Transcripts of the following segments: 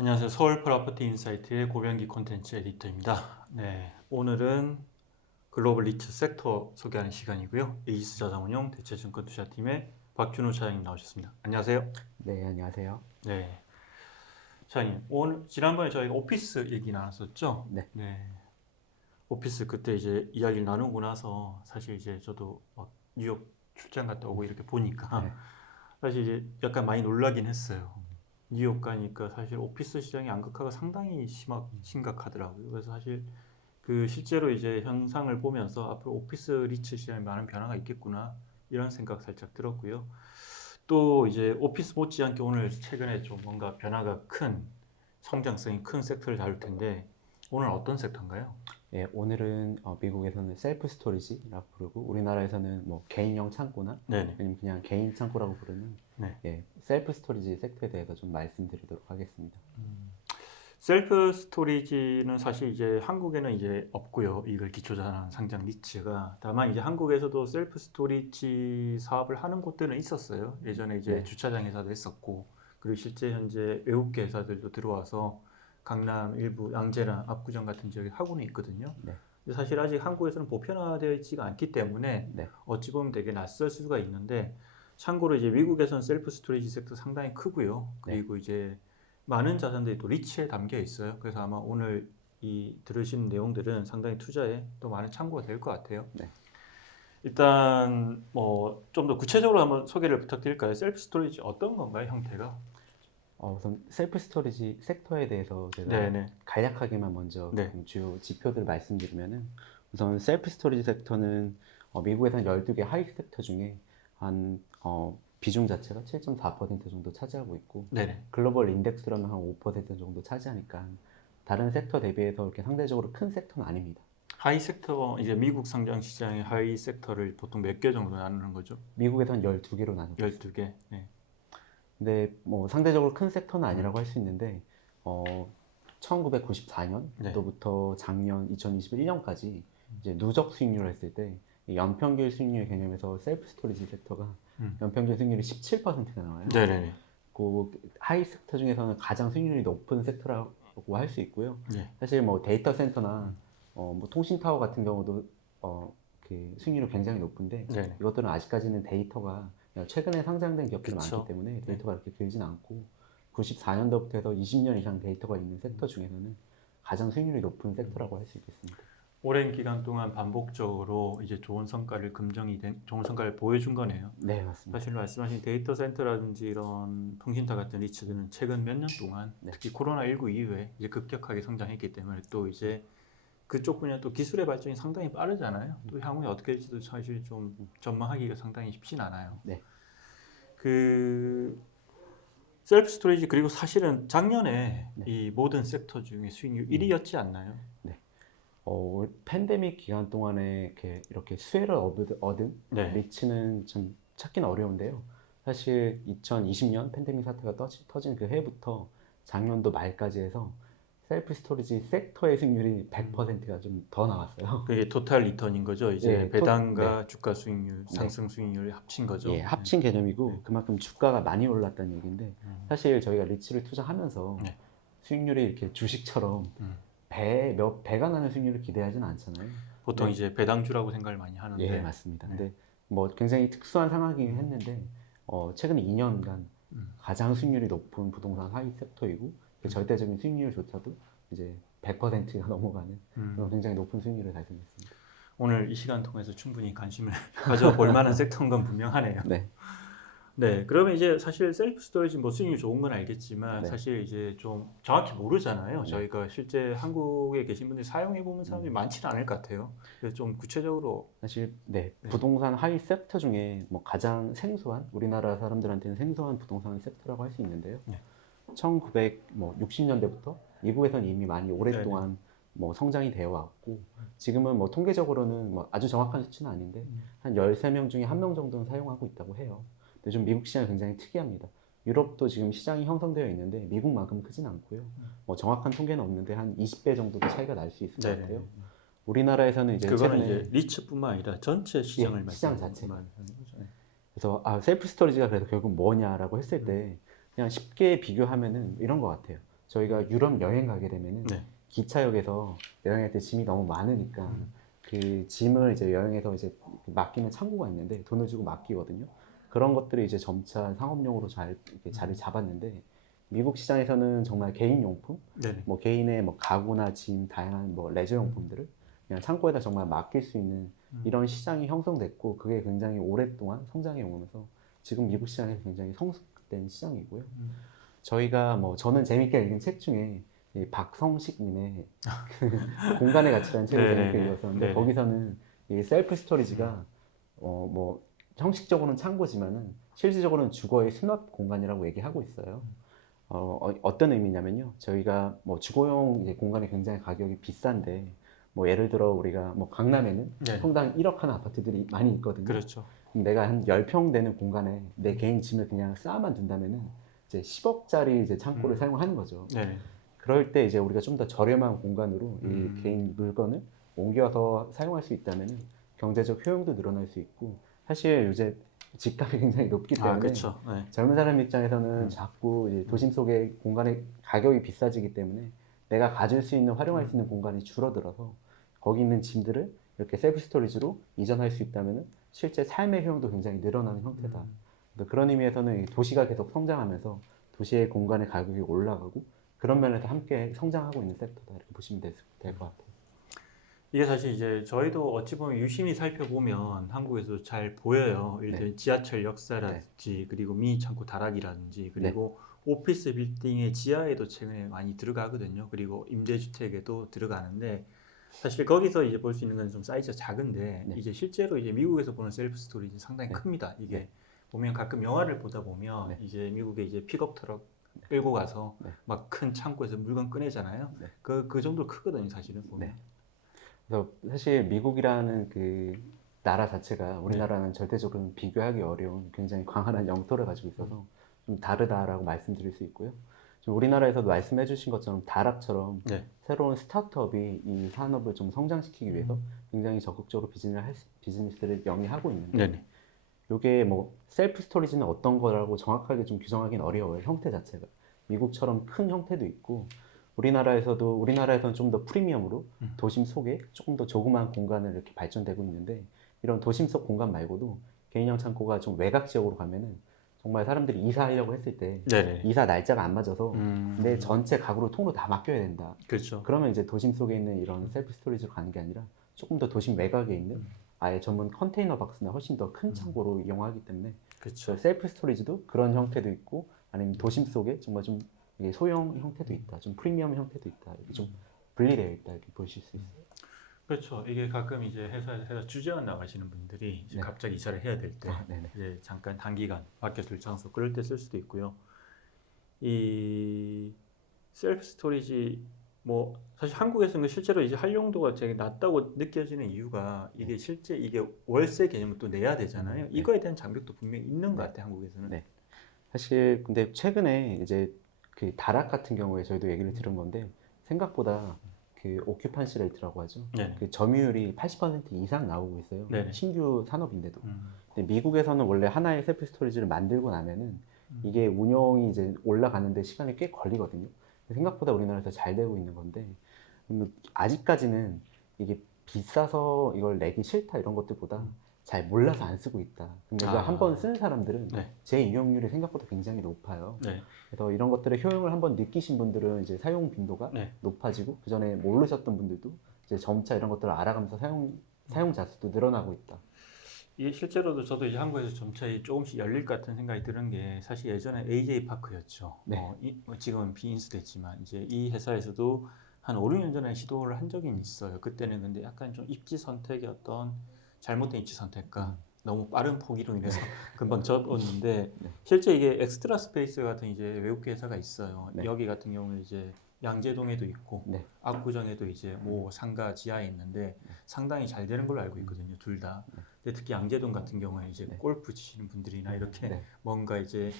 안녕하세요. 서울 프로퍼티 인사이트의 고병기 콘텐츠 에디터입니다. 네, 오늘은 글로벌 리츠 섹터 소개하는 시간이고요. 에이스 자산운용 대체증권 투자팀의 박준호 차장님 나오셨습니다. 안녕하세요. 네, 안녕하세요. 네, 차장님 오늘 지난번에 저희가 오피스 얘기 나눴었죠. 네, 네, 오피스 그때 이제 이야기를 나누고 나서 사실 이제 저도 뉴욕 출장 갔다 오고 이렇게 보니까 네, 사실 이제 약간 많이 놀라긴 했어요. 뉴욕 가니까 사실 오피스 시장의 양극화가 상당히 심각하더라고요. 그래서 사실 그 실제로 이제 현상을 보면서 앞으로 오피스 리츠 시장에 많은 변화가 있겠구나 이런 생각 살짝 들었고요. 또 이제 오피스 못지않게 오늘 최근에 좀 뭔가 변화가 큰 성장성이 큰 섹터를 다룰 텐데 오늘 어떤 섹터인가요? 예, 오늘은 미국에서는 셀프 스토리지라고 부르고 우리나라에서는 뭐 개인형 창고나 네네. 아니면 그냥 개인 창고라고 부르는 네. 셀프 스토리지 섹터에 대해서 좀 말씀드리도록 하겠습니다. 셀프 스토리지는 사실 이제 한국에는 이제 없고요. 이걸 기초자산 상장 니치가 다만 이제 한국에서도 셀프 스토리지 사업을 하는 곳들은 있었어요. 예전에 이제 네. 주차장 회사도 했었고 그리고 실제 현재 외국계 회사들도 들어와서 강남 일부 양재나 압구정 같은 지역에 하고는 있거든요. 네, 근데 사실 아직 한국에서는 보편화되어 있지가 않기 때문에 네, 어찌 보면 되게 낯설 수가 있는데 참고로 이제 미국에서는 셀프 스토리지 섹터 상당히 크고요. 네, 그리고 이제 많은 자산들이 또 리치에 담겨 있어요. 그래서 아마 오늘 이 들으신 내용들은 상당히 투자에 또 많은 참고가 될 것 같아요. 네. 일단 뭐 좀 더 구체적으로 한번 소개를 부탁드릴까요? 셀프 스토리지 어떤 건가요, 형태가? 우선 셀프 스토리지 섹터에 대해서 제가 네네. 간략하게만 먼저 네. 주요 지표들 말씀드리면은 우선 셀프 스토리지 섹터는 미국에서는 12개 하위 섹터 중에 한 비중 자체가 7.4% 정도 차지하고 있고 네네. 글로벌 인덱스로는 한 5% 정도 차지하니까 다른 sek터 대비해서 이렇게 상대적으로 큰 섹터는 아닙니다. 하이 섹터 이제 미국 상장 시장의 하이 섹터를 보통 몇 개 정도 나누는 거죠? 미국에서는 12개로 나누고 있습니다. 12개. 네. 근데 뭐 상대적으로 큰 섹터는 아니라고 할 수 있는데 1994년도부터 작년 2021년까지 이제 누적 수익률을 했을 때 연평균 수익률 개념에서 셀프 스토리지 섹터가 연평균 수익률이 17%가 나와요. 네네네. 그 하이 섹터 중에서는 가장 수익률이 높은 섹터라고 할 수 있고요. 네. 사실 뭐 데이터 센터나 뭐 통신 타워 같은 경우도 그 수익률이 굉장히 높은데 네네. 이것들은 아직까지는 데이터가 최근에 상장된 기업들이 그쵸. 많기 때문에 데이터가 그렇게 길진 않고 94년도부터 해서 20년 이상 데이터가 있는 섹터 중에서는 가장 수익률이 높은 섹터라고 할 수 있겠습니다. 오랜 기간 동안 반복적으로 이제 좋은 성과를 좋은 성과를 보여준 거네요. 네, 맞습니다. 사실 말씀하신 데이터 센터라든지 이런 통신사 같은 리츠들은 최근 몇 년 동안 네. 특히 코로나19 이후에 이제 급격하게 성장했기 때문에 또 이제 그쪽 분야 또 기술의 발전이 상당히 빠르잖아요. 또 향후에 어떻게 될지도 사실 좀 전망하기가 상당히 쉽진 않아요. 네. 그 셀프 스토리지 그리고 사실은 작년에 네. 이 모든 섹터 중에 수익률 1위였지 않나요? 네. 팬데믹 기간 동안에 이렇게 수혜를 얻은 네. 리츠는 좀 찾기는 어려운데요. 사실 2020년 팬데믹 사태가 터진 그 해부터 작년도 말까지 해서 셀프 스토리지 섹터의 수익률이 100%가 좀 더 나왔어요. 그게 토탈 리턴인 거죠. 이제 네, 배당과 주가 수익률, 상승 수익률 합친 거죠. 예, 합친 개념이고 그만큼 주가가 많이 올랐다는 얘기인데 사실 저희가 리츠를 투자하면서 네. 수익률이 이렇게 주식처럼 몇 배가 나는 수익률을 기대하지는 않잖아요. 보통 네. 이제 배당주라고 생각을 많이 하는데 예, 맞습니다. 네. 근데 뭐 굉장히 특수한 상황이긴 했는데 최근 2년간 가장 수익률이 높은 부동산 하위 섹터이고 그 절대적인 수익률조차도 이제 100%가 넘어가는 그런 굉장히 높은 수익률을 달성했습니다. 오늘 이 시간 통해서 충분히 관심을 가져볼 만한 섹터인 건 분명하네요. 네, 네, 그러면 이제 사실 셀프 스토리지 뭐 수익률 좋은 건 알겠지만 네. 사실 이제 좀 정확히 모르잖아요. 네. 저희가 실제 한국에 계신 분들이 사용해 보는 사람들이 많지는 않을 것 같아요. 그래서 좀 구체적으로 사실 부동산 하위 섹터 중에 뭐 가장 생소한 우리나라 사람들한테는 생소한 부동산 섹터라고 할 수 있는데요. 네. 1960년대부터 미국에서는 이미 많이 오랫동안 뭐 성장이 되어 왔고 지금은 뭐 통계적으로는 뭐 아주 정확한 수치는 아닌데 한 13명 중에 1명 정도는 사용하고 있다고 해요. 근데 좀 미국 시장이 굉장히 특이합니다. 유럽도 지금 시장이 형성되어 있는데 미국만큼 크진 않고요. 뭐 정확한 통계는 없는데 한 20배 정도도 차이가 날 수 있을 것 네네. 같아요. 우리나라에서는 이제 그거는 최근에 이제 리츠뿐만 아니라 전체 시장을 시장 말씀하는 자체. 거죠. 네. 그래서 셀프 스토리지가 그래서 결국 뭐냐라고 했을 때 그냥 쉽게 비교하면은 이런 것 같아요. 저희가 유럽 여행 가게 되면은 네. 기차역에서 여행할 때 짐이 너무 많으니까 그 짐을 이제 여행해서 이제 맡기는 창고가 있는데 돈을 주고 맡기거든요. 그런 것들이 이제 점차 상업용으로 잘 이렇게 자리 잡았는데 미국 시장에서는 정말 개인 용품, 네네. 뭐 개인의 뭐 가구나 짐, 다양한 뭐 레저 용품들을 그냥 창고에다 정말 맡길 수 있는 이런 시장이 형성됐고 그게 굉장히 오랫동안 성장해 오면서 지금 미국 시장에서 굉장히 성숙된 시장이고요. 저희가 뭐 저는 재밌게 읽은 책 중에 이 박성식님의 공간의 가치라는 책을 재밌게 네네네. 읽었었는데 네네. 거기서는 이 셀프 스토리지가 뭐 형식적으로는 창고지만은 실질적으로는 주거의 수납 공간이라고 얘기하고 있어요. 어떤 의미냐면요. 저희가 뭐 주거용 이제 공간이 굉장히 가격이 비싼데 뭐 예를 들어 우리가 뭐 강남에는 네. 평당 1억 하는 아파트들이 많이 있거든요. 그렇죠. 그럼 내가 한 10평 되는 공간에 내 개인 짐을 그냥 쌓아만 둔다면은 이제 10억짜리 이제 창고를 사용하는 거죠. 네네. 그럴 때 이제 우리가 좀 더 저렴한 공간으로 이 개인 물건을 옮겨서 사용할 수 있다면은 경제적 효용도 늘어날 수 있고 사실 요새 집값이 굉장히 높기 때문에 그렇죠. 네. 젊은 사람 입장에서는 자꾸 이제 도심 속의 공간의 가격이 비싸지기 때문에 내가 가질 수 있는 활용할 수 있는 공간이 줄어들어서 거기 있는 짐들을 이렇게 셀프 스토리지로 이전할 수 있다면은 실제 삶의 효용도 굉장히 늘어나는 형태다. 그래서 그런 의미에서는 이 도시가 계속 성장하면서 도시의 공간의 가격이 올라가고 그런 면에서 함께 성장하고 있는 섹터다 이렇게 보시면 될 것 같아요. 이게 사실 이제 저희도 어찌 보면 유심히 살펴보면 한국에서 잘 보여요. 일단 지하철 역사라든지 그리고 미니 창고 다락이라든지 그리고 오피스 빌딩의 지하에도 최근에 많이 들어가거든요. 그리고 임대주택에도 들어가는데 사실 거기서 이제 볼 수 있는 건 좀 사이즈가 작은데 이제 실제로 이제 미국에서 보는 셀프 스토리지 상당히 큽니다. 이게 보면 가끔 영화를 보다 보면 이제 미국에 이제 픽업 트럭 끌고 가서 막 큰 창고에서 물건 꺼내잖아요. 그 정도로 크거든요, 사실은 보면. 그래서 사실 미국이라는 그 나라 자체가 우리나라는 절대적으로 비교하기 어려운 굉장히 광활한 영토를 가지고 있어서 좀 다르다라고 말씀드릴 수 있고요. 좀 우리나라에서도 말씀해 주신 것처럼 다락처럼 새로운 스타트업이 이 산업을 좀 성장시키기 위해서 굉장히 적극적으로 비즈니스를 영위하고 있는데 이게 뭐 셀프 스토리지는 어떤 거라고 정확하게 좀 규정하기는 어려워요. 형태 자체가. 미국처럼 큰 형태도 있고 우리나라에서는 좀 더 프리미엄으로 도심 속에 조금 더 조그마한 공간을 이렇게 발전되고 있는데 이런 도심 속 공간 말고도 개인형 창고가 좀 외곽 지역으로 가면은 정말 사람들이 이사하려고 했을 때 이사 날짜가 안 맞아서 내 전체 가구로 통으로 다 맡겨야 된다. 그렇죠. 그러면 이제 도심 속에 있는 이런 셀프 스토리지로 가는 게 아니라 조금 더 도심 외곽에 있는 아예 전문 컨테이너 박스나 훨씬 더 큰 창고로 이용하기 때문에 그렇죠. 셀프 스토리지도 그런 형태도 있고 아니면 도심 속에 정말 좀 이게 소형 형태도 있다, 좀 프리미엄 형태도 있다, 이렇게 좀 분리되어 있다 이렇게 보실 수 있어요. 그렇죠. 이게 가끔 이제 회사 주재원 나가시는 분들이 이제 갑자기 이사를 해야 될 때 이제 잠깐 단기간 맡겨둘 장소 그럴 때 쓸 수도 있고요. 이 셀프 스토리지 뭐 사실 한국에서는 실제로 이제 활용도가 되게 낮다고 느껴지는 이유가 이게 실제 이게 월세 개념을 또 내야 되잖아요. 이거에 대한 장벽도 분명히 있는 것 같아요, 한국에서는. 사실 근데 최근에 이제 그 다락 같은 경우에 저희도 얘기를 들은 건데 생각보다 그 오큐판시 레이트라고 하죠. 그 점유율이 80% 이상 나오고 있어요. 신규 산업인데도. 근데 미국에서는 원래 하나의 셀프 스토리지를 만들고 나면은 이게 운영이 이제 올라가는데 시간이 꽤 걸리거든요. 생각보다 우리나라에서 잘 되고 있는 건데 아직까지는 이게 비싸서 이걸 내기 싫다 이런 것들보다 잘 몰라서 안 쓰고 있다. 근데 이걸 한번 쓴 사람들은 재이용률이 생각보다 굉장히 높아요. 그래서 이런 것들의 효용을 한번 느끼신 분들은 이제 사용 빈도가 높아지고 그 전에 모르셨던 분들도 이제 점차 이런 것들을 알아가면서 사용자 수도 늘어나고 있다. 이게 실제로도 저도 이제 한국에서 점차 조금씩 열릴 것 같은 생각이 드는 게 사실 예전에 AJ 파크였죠. 지금은 비인수됐지만 이제 이 회사에서도 한 5, 6년 전에 시도를 한 적이 있어요. 그때는 근데 약간 좀 입지 선택의 어떤 잘못된 입지 선택과 너무 빠른 포기로 인해서 금방 접었는데 실제 이게 엑스트라 스페이스 같은 이제 외국 회사가 있어요. 여기 같은 경우는 이제 양재동에도 있고 압구정에도 이제 모 상가 지하에 있는데 상당히 잘 되는 걸로 알고 있거든요, 둘 다. 근데 특히 양재동 같은 경우에 이제 골프 치시는 분들이나 이렇게 뭔가 이제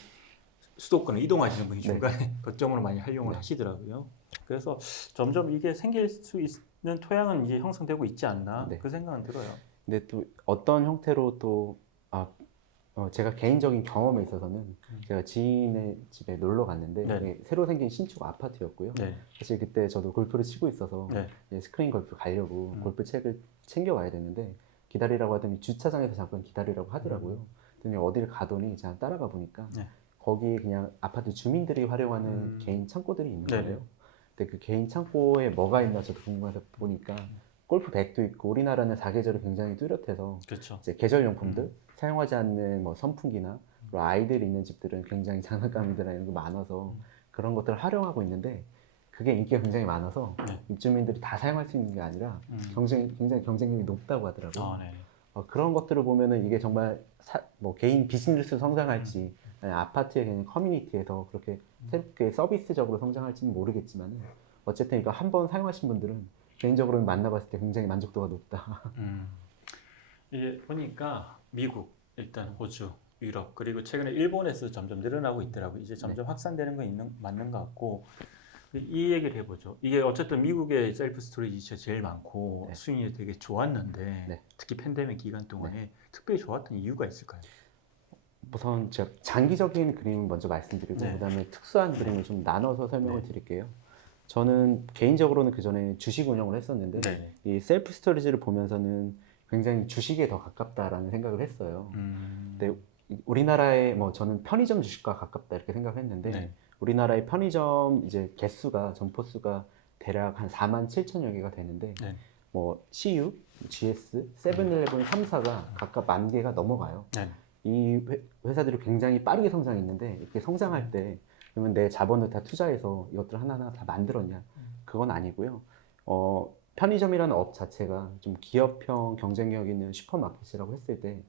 수도권을 이동하시는 분이 중간에 거점으로 많이 활용을 하시더라고요. 그래서 점점 이게 생길 수 있는 토양은 이제 형성되고 있지 않나 그 생각은 들어요. 근데 또 어떤 형태로 또 제가 개인적인 경험에 있어서는 제가 지인의 집에 놀러 갔는데 네. 이게 새로 생긴 신축 아파트였고요. 네. 사실 그때 저도 골프를 치고 있어서 네. 이제 스크린 골프 가려고 골프 책을 챙겨와야 되는데 기다리라고 하더니 주차장에서 잠깐 기다리라고 하더라고요. 그랬더니 어딜 가더니 제가 따라가 보니까 네. 거기 그냥 아파트 주민들이 활용하는 개인 창고들이 있는 네네. 거예요. 근데 그 개인 창고에 뭐가 있나 저도 궁금해서 보니까 골프 백도 있고 우리나라는 사계절이 굉장히 뚜렷해서 그렇죠. 이제 계절용품들 사용하지 않는 뭐 선풍기나 그리고 아이들이 있는 집들은 굉장히 장난감이나 이런 게 많아서 그런 것들을 활용하고 있는데 그게 인기가 굉장히 많아서 네. 입주민들이 다 사용할 수 있는 게 아니라 굉장히 경쟁력이 높다고 하더라고요. 네. 그런 것들을 보면은 이게 정말 뭐 개인 비즈니스 성장할지 아니 아파트의 그냥 커뮤니티에서 그렇게 새롭게 서비스적으로 성장할지는 모르겠지만 어쨌든 이거 한번 사용하신 분들은 개인적으로는 만나봤을 때 굉장히 만족도가 높다. 이게 보니까 미국, 일단 호주, 유럽 그리고 최근에 일본에서 점점 늘어나고 있더라고요. 이제 점점 확산되는 건 맞는 것 같고 이 얘기를 해보죠. 이게 어쨌든 미국의 셀프 스토리지가 제일 많고 네. 수익이 되게 좋았는데 네. 특히 팬데믹 기간 동안에 특별히 좋았던 이유가 있을까요? 우선 제가 장기적인 그림을 먼저 말씀드리고 네. 그다음에 특수한 그림을 좀 나눠서 설명을 네. 드릴게요. 저는 개인적으로는 그 전에 주식 운영을 했었는데 네. 이 셀프 스토리지를 보면서는 굉장히 주식에 더 가깝다라는 생각을 했어요. 근데 우리나라의 뭐 저는 편의점 주식과 가깝다 이렇게 생각했는데 네. 우리나라의 편의점 이제 개수가 점포수가 대략 한 4만 7천여 개가 되는데 네. 뭐 CU, GS, 세븐일레븐 3사가 각각 1만 개가 넘어가요. 네. 이 회사들이 굉장히 빠르게 성장했는데 이렇게 성장할 때 그러면 내 자본을 다 투자해서 이것들 하나하나 다 만들었냐? 그건 아니고요. 편의점이라는 업 자체가 좀 기업형 경쟁력 있는 슈퍼마켓이라고 했을 때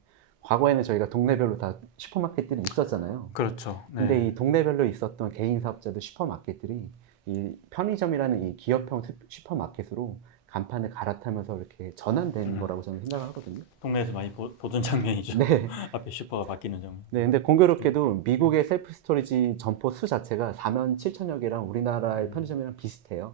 과거에는 저희가 동네별로 다 슈퍼마켓들이 있었잖아요. 그렇죠. 네. 근데 이 동네별로 있었던 개인 사업자들 슈퍼마켓들이 이 편의점이라는 이 기업형 슈퍼마켓으로 간판을 갈아타면서 이렇게 전환되는 거라고 저는 생각을 하거든요. 동네에서 많이 보던 장면이죠. 네. 앞에 슈퍼가 바뀌는 장면. 네, 근데 공교롭게도 미국의 셀프 스토리지 점포 수 자체가 4만 7천여 개랑 우리나라의 편의점이랑 비슷해요.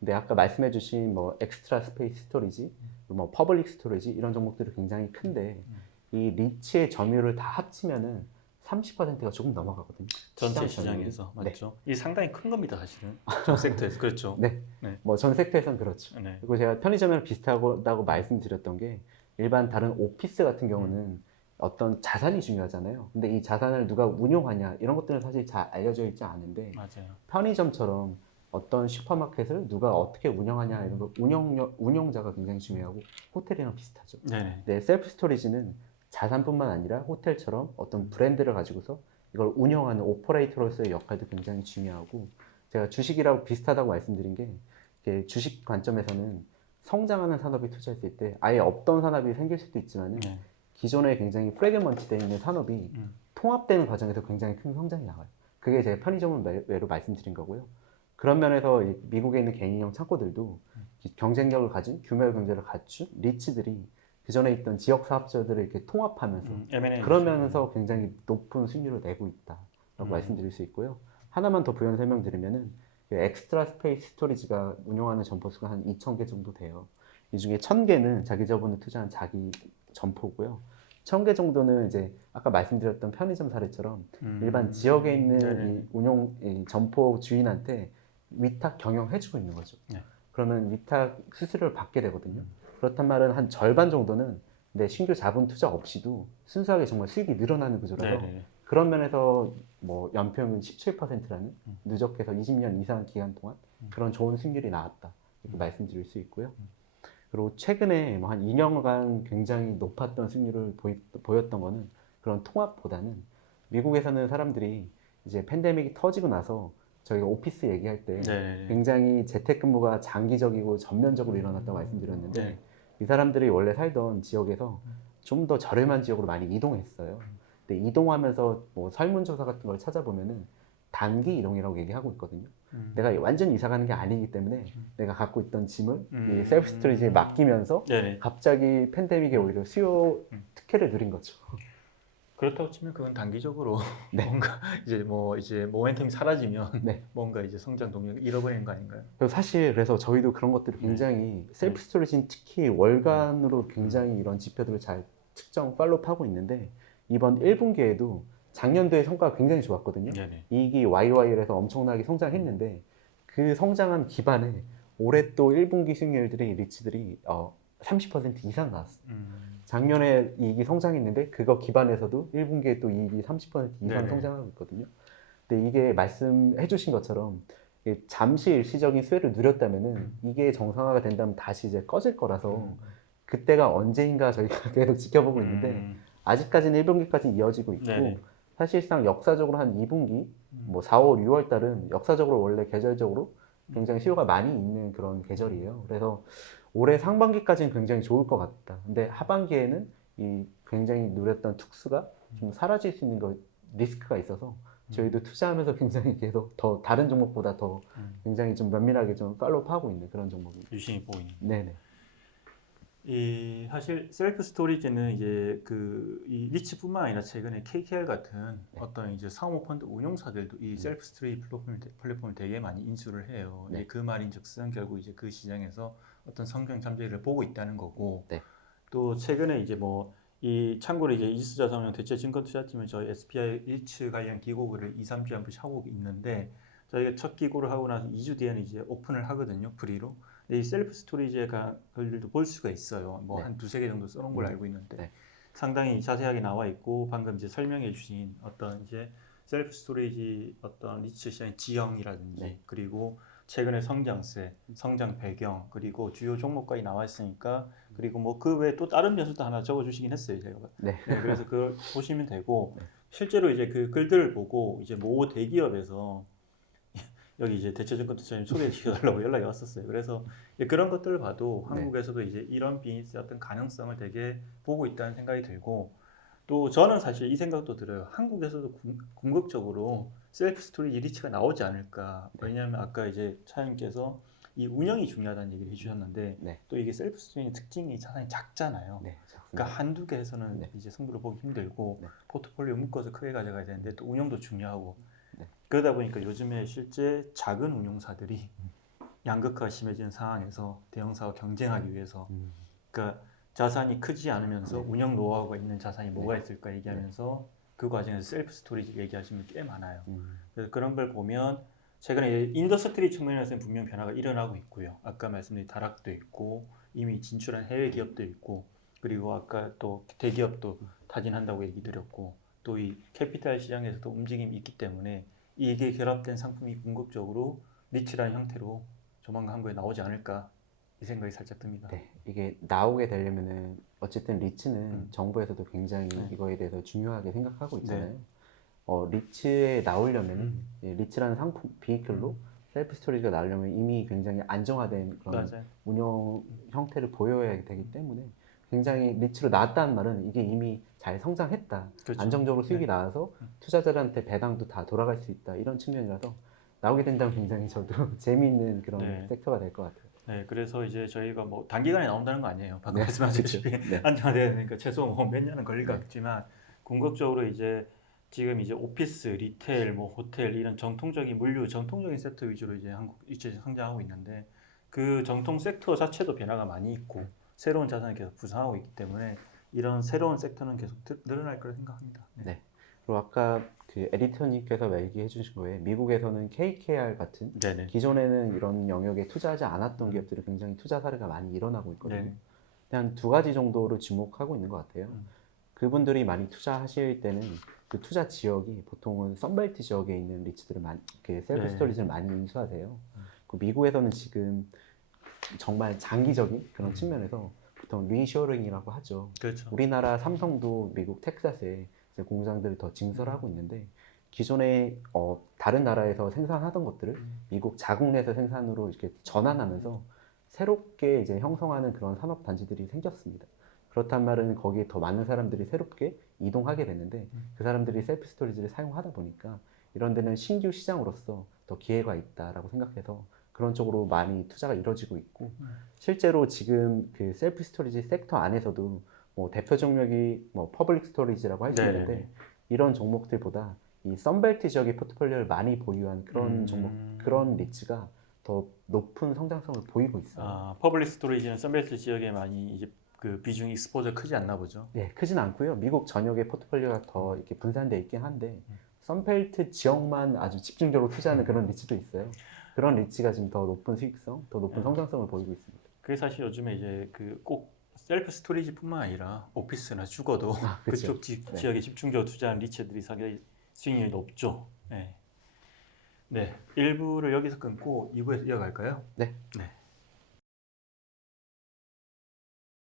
근데 아까 말씀해주신 뭐 엑스트라 스페이스 스토리지, 뭐 퍼블릭 스토리지 이런 종목들이 굉장히 큰데 이 리츠의 점유율을 다 합치면은 30%가 조금 넘어가거든요. 전체 시장 점유율이. 시장에서 네. 맞죠? 이 상당히 큰 겁니다, 사실은. 전 섹터에서 그렇죠. 네. 네. 뭐 전 섹터에선 그렇죠. 네. 그리고 제가 편의점이랑 비슷하다고 말씀드렸던 게 일반 다른 오피스 같은 경우는 어떤 자산이 중요하잖아요. 근데 이 자산을 누가 운용하냐 이런 것들은 사실 잘 알려져 있지 않은데 맞아요. 편의점처럼 어떤 슈퍼마켓을 누가 어떻게 운영하냐 이런 거 운영자가 굉장히 중요하고 호텔이랑 비슷하죠. 네네. 네, 셀프 스토리지는 자산뿐만 아니라 호텔처럼 어떤 브랜드를 가지고서 이걸 운영하는 오퍼레이터로서의 역할도 굉장히 중요하고 제가 주식이라고 비슷하다고 말씀드린 게 이게 주식 관점에서는 성장하는 산업에 투자했을 때 아예 없던 산업이 생길 수도 있지만 네. 기존에 굉장히 프래그먼트되어 있는 산업이 통합되는 과정에서 굉장히 큰 성장이 나와요. 그게 제가 편의점을 외로 말씀드린 거고요. 그런 면에서 미국에 있는 개인형 창고들도 경쟁력을 가진 규모의 경제를 갖춘 리츠들이 그 전에 있던 지역 사업자들을 이렇게 통합하면서 M&A 그러면서 굉장히 높은 수익률을 내고 있다라고 말씀드릴 수 있고요. 하나만 더 부연 설명드리면은 엑스트라 스페이스 스토리지가 운영하는 점포수가 한 2,000개 정도 돼요. 이 중에 1,000개는 자기 자본을 투자한 자기 점포고요. 1,000개 정도는 이제 아까 말씀드렸던 편의점 사례처럼 일반 지역에 있는 이 점포 주인한테 위탁 경영해주고 있는 거죠. 네. 그러면 위탁 수수료를 받게 되거든요. 그렇단 말은 한 절반 정도는 내 신규 자본 투자 없이도 순수하게 정말 수익이 늘어나는 구조라서 네네. 그런 면에서 뭐 연평균 17%라는 누적해서 20년 이상 기간 동안 그런 좋은 수익률이 나왔다 이렇게 말씀드릴 수 있고요. 그리고 최근에 뭐 한 2년간 굉장히 높았던 수익률을 보였던 거는 그런 통합보다는 미국에서는 사람들이 이제 팬데믹이 터지고 나서 저희가 오피스 얘기할 때 네네. 굉장히 재택근무가 장기적이고 전면적으로 일어났다고 말씀드렸는데 네. 이 사람들이 원래 살던 지역에서 좀 더 저렴한 지역으로 많이 이동했어요. 근데 이동하면서 뭐 설문조사 같은 걸 찾아보면은 단기 이동이라고 얘기하고 있거든요. 내가 완전 이사 가는 게 아니기 때문에 내가 갖고 있던 짐을 이 셀프 스토리지에 맡기면서 네네. 갑자기 팬데믹에 오히려 수요 특혜를 누린 거죠. 그렇다고 치면 그건 단기적으로 네. 뭔가 이제 모멘텀이 사라지면 네. 뭔가 이제 성장 동력을 잃어버리는 거 아닌가요? 사실 그래서 저희도 그런 것들을 굉장히 셀프 스토리지는 특히 월간으로 굉장히 이런 지표들을 잘 측정 팔로우하고 있는데 이번 1분기에도 작년도의 성과가 굉장히 좋았거든요. 네네. 이익이 YY에서 엄청나게 성장했는데 그 성장한 기반에 올해 또 1분기 수익률들이 리츠들이 30% 이상 나왔어요. 작년에 이익이 성장했는데 그거 기반에서도 1분기에 또 이익이 30% 이상 네네. 성장하고 있거든요. 근데 이게 말씀해 주신 것처럼 이게 잠시 일시적인 수혜를 누렸다면은 이게 정상화가 된다면 다시 이제 꺼질 거라서 그때가 언제인가 저희가 계속 지켜보고 있는데 아직까지는 1분기까지 이어지고 있고 네네. 사실상 역사적으로 한 2분기 뭐 4월, 6월 달은 역사적으로 원래 계절적으로 굉장히 수요가 많이 있는 그런 계절이에요. 그래서 올해 상반기까지는 굉장히 좋을 것 같다. 근데 하반기에는 이 굉장히 누렸던 특수가 좀 사라질 수 있는 거 리스크가 있어서 저희도 투자하면서 굉장히 계속 더 다른 종목보다 더 굉장히 좀 면밀하게 좀 팔로우하고 있는 그런 종목입니다. 유심히 보고 있는. 네네. 이 사실 셀프 스토리지는 이제 이 리츠뿐만 아니라 최근에 KKR 같은 네. 어떤 이제 사모펀드 운용사들도 이 셀프 스토리 플랫폼을 되게 많이 인수를 해요. 네. 이제 그 말인즉슨 결국 이제 그 시장에서 어떤 성장 잠재기를 보고 있다는 거고. 네. 또 최근에 이제 뭐 이 참고로 이제 이수자산운용 대체증권투자팀은 저희 SPI 리츠 관련 기고를 2, 3주에 한 번씩 하고 있는데 저희가 첫 기고를 하고 나서 2주 뒤에는 이제 오픈을 하거든요. 프리로. 이 셀프 스토리지의 글들도 볼 수가 있어요. 뭐 네. 한 두세 개 정도 써놓은 걸로 알고 있는데 네. 상당히 자세하게 나와 있고 방금 이제 설명해 주신 어떤 이제 셀프 스토리지 어떤 리츠 시장의 지형이라든지 네. 그리고 최근의 성장세, 성장 배경 그리고 주요 종목까지 나와 있으니까 그리고 뭐 그 외에 또 다른 변수도 하나 적어 주시긴 했어요. 제가. 네. 네, 그래서 그걸 보시면 되고 네. 실제로 이제 그 글들을 보고 이제 모 대기업에서 여기 이제 대체증권투자님 소개시켜달라고 연락이 왔었어요. 그래서 그런 것들을 봐도 네. 한국에서도 이제 이런 비즈니스의 어떤 가능성을 되게 보고 있다는 생각이 들고 또 저는 사실 이 생각도 들어요. 한국에서도 궁극적으로 셀프 스토리지 리츠가 나오지 않을까. 왜냐하면 아까 이제 차장님께서 이 운영이 중요하다는 얘기를 해주셨는데 네. 또 이게 셀프 스토리지 특징이 자산이 작잖아요. 네. 그러니까 한두 개에서는 네. 이제 승부를 보기 힘들고 네. 포트폴리오 묶어서 크게 가져가야 되는데 또 운영도 중요하고 네. 그러다 보니까 요즘에 실제 작은 운용사들이 양극화가 심해지는 상황에서 대형사와 경쟁하기 위해서 그러니까 자산이 크지 않으면서 네. 운영 노하우가 있는 자산이 뭐가 있을까 얘기하면서 그 과정에서 셀프 스토리지 얘기하시는 분 꽤 많아요. 그래서 그런 걸 보면 최근에 인더스트리 측면에서는 분명 변화가 일어나고 있고요. 아까 말씀드린 다락도 있고 이미 진출한 해외 기업도 있고 그리고 아까 또 대기업도 타진한다고 얘기 드렸고 또 이 캐피탈 시장에서도 움직임이 있기 때문에 이게 결합된 상품이 궁극적으로 리츠라는 형태로 조만간 한국에 나오지 않을까 이 생각이 살짝 듭니다. 네, 이게 나오게 되려면은 어쨌든 리츠는 정부에서도 굉장히 이거에 대해서 중요하게 생각하고 있잖아요. 리츠에 나오려면은 리츠라는 상품 비이클로 셀프 스토리지가 나오려면 이미 굉장히 안정화된 그런 맞아요. 운영 형태를 보여야 되기 때문에 굉장히 리츠로 나왔다는 말은 이게 이미 잘 성장했다, 그렇죠. 안정적으로 수익이 나와서 투자자들한테 배당도 다 돌아갈 수 있다 이런 측면이라서 나오게 된다면 굉장히 저도 재미있는 그런 네. 섹터가 될 것 같아요. 네, 그래서 이제 저희가 뭐 단기간에 나온다는 거 아니에요. 방금 네, 말씀하셨다시피 그쵸. 네. 안정화돼야 되니까 최소 뭐 몇 년은 걸릴 것 네. 같지만 궁극적으로 이제 지금 이제 오피스, 리테일, 뭐 호텔 이런 정통적인 물류, 정통적인 섹터 위주로 이제 한국 일제 성장하고 있는데 그 정통 섹터 자체도 변화가 많이 있고 새로운 자산이 계속 부상하고 있기 때문에 이런 새로운 섹터는 계속 늘어날 거라 생각합니다. 네. 그리고 아까 그 에디터님께서 얘기해 주신 거에 미국에서는 KKR 같은 네네. 기존에는 이런 영역에 투자하지 않았던 기업들이 굉장히 투자 사례가 많이 일어나고 있거든요. 네. 한 두 가지 정도를 주목하고 있는 것 같아요. 그분들이 많이 투자하실 때는 그 투자 지역이 보통은 썬벨트 지역에 있는 리츠들을 많이, 그 셀프 네. 스토리지를 많이 인수하세요. 그 미국에서는 지금 정말 장기적인 그런 측면에서 보통 리쇼링이라고 하죠. 그렇죠. 우리나라 삼성도 미국 텍사스에 이제 공장들을 더 증설하고 있는데 기존에 다른 나라에서 생산하던 것들을 미국 자국 내에서 생산으로 이렇게 전환하면서 새롭게 이제 형성하는 그런 산업 단지들이 생겼습니다. 그렇단 말은 거기에 더 많은 사람들이 새롭게 이동하게 됐는데 그 사람들이 셀프 스토리지를 사용하다 보니까 이런 데는 신규 시장으로서 더 기회가 있다라고 생각해서 그런 쪽으로 많이 투자가 이루어지고 있고 실제로 지금 그 셀프 스토리지 섹터 안에서도 뭐 대표 종목이 뭐 퍼블릭 스토리지라고 할 수 네네네. 있는데 이런 종목들보다 이 썬벨트 지역의 포트폴리오를 많이 보유한 그런 종목, 그런 리츠가 더 높은 성장성을 보이고 있어요. 퍼블릭 스토리지는 썬벨트 지역에 많이 이제 그 비중이 익스포저 크지 않나 보죠. 예, 크진 않고요. 미국 전역의 포트폴리오가 더 이렇게 분산돼 있긴 한데 선벨트 지역만 아주 집중적으로 투자하는 그런 리츠도 있어요. 그런 리츠가 지금 더 높은 수익성, 더 높은 성장성을 보이고 있습니다. 그게 사실 요즘에 이제 그 꼭 셀프 스토리지뿐만 아니라 오피스나 주거도 그쵸. 그쪽 지역에 집중적으로 투자하는 리츠들이 상당히 수익률이 높죠. 네. 네, 1부를 여기서 끊고 2부에서 이어갈까요? 네. 네.